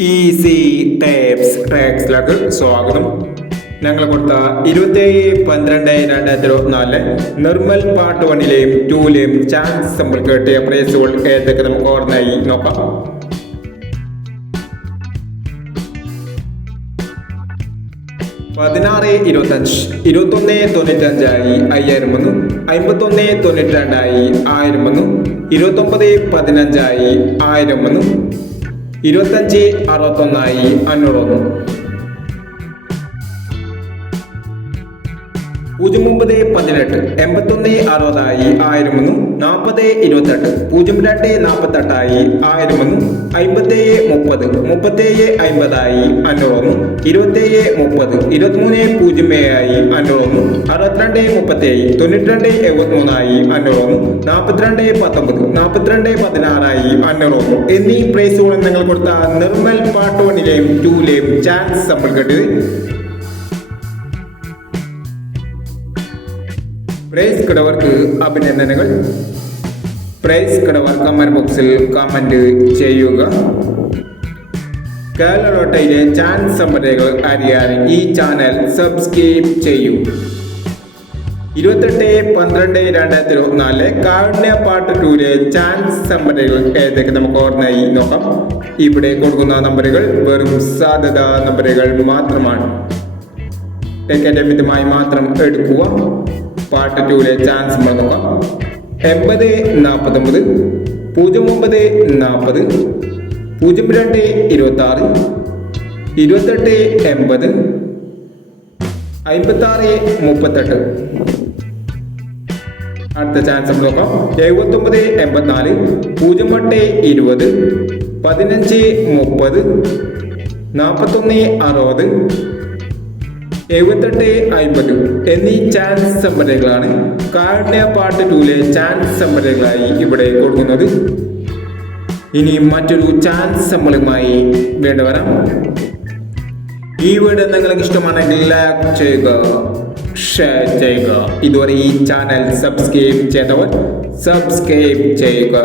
Easy tapes ട്രാക്സിലേക്ക് സ്വാഗതം. ഞങ്ങൾ കൊടുത്ത 27/12/2024 നിർമ്മൽ പാർട്ട് 1ലെയും 2ലെയും ചാൻസ് നമ്മൾ കേട്ടിയ പ്രൈസുകൾ ഏതൊക്കെ നമുക്ക് ഓർമ്മയായി നോക്കാം. പതിനാറ് 25 21.95 5001 51.92 1001 29.15 1001 25.61 501 09.18 81.60 1001 40.28 02.48 1001 57.30 37.50 501 27.30 23.07 501 62.37 92.73 501 42.19 42.16 501 എന്നീ പ്രൈസുകൾ നിങ്ങൾ കൊടുത്ത നിർമ്മൽ പാർട്ട് 1ലെയും 2ലെയും ചാൻസ് നമ്മൾ കേട്ടത്. പ്രൈസ് കിടവർക്ക് അഭിനന്ദനങ്ങൾ. പ്രൈസ് കിടവർ കമന്റ് ബോക്സിൽ കമന്റ് ചെയ്യുക. കേരള ലോട്ടറിയിലെ ചാൻസ് സമ്മതികൾ അറിയാൻ ഈ ചാനൽ സബ്സ്ക്രൈബ് ചെയ്യൂ. 28/12/2024 കാരുണ്യ പാർട്ട് 2ലെ ചാൻസ് സമ്മതികൾ ഏതൊക്കെ നമുക്ക് ഓർമ്മയായി നോക്കാം. ഇവിടെ കൊടുക്കുന്ന നമ്പറുകൾ വെറും സാധ്യതാ നമ്പറുകൾ മാത്രമാണ്. ടിക്കറ്റ് മിതമായി മാത്രം എടുക്കുക. പാർട്ട് 2ലെ ചാൻസ് നമ്മൾ നോക്കാം. 80.49 09.40 02.26 28.80 56.38. അടുത്ത ചാൻസ് നമ്മൾ നോക്കാം. 79.84 08.20 15.30 41.60 78.50 എന്നീ ചാൻസ് സമ്മതികളാണ് കാരുണ്യ പാർട്ട് 2ലെ ചാൻസ് സമ്മതികളായി ഇവിടെ കൊടുക്കുന്നത്. ഇനി മറ്റൊരു ചാൻസ് സമ്മതിയുമായി വീണ്ടും വരാം. ഈ വീഡിയോ നിങ്ങൾക്ക് ഇഷ്ടമാണെങ്കിൽ ലൈക്ക് ചെയ്യുക, ഷെയർ ചെയ്യുക. ഇതുവരെ ഈ ചാനൽ സബ്സ്ക്രൈബ് ചെയ്തവർ സബ്സ്ക്രൈബ് ചെയ്യുക.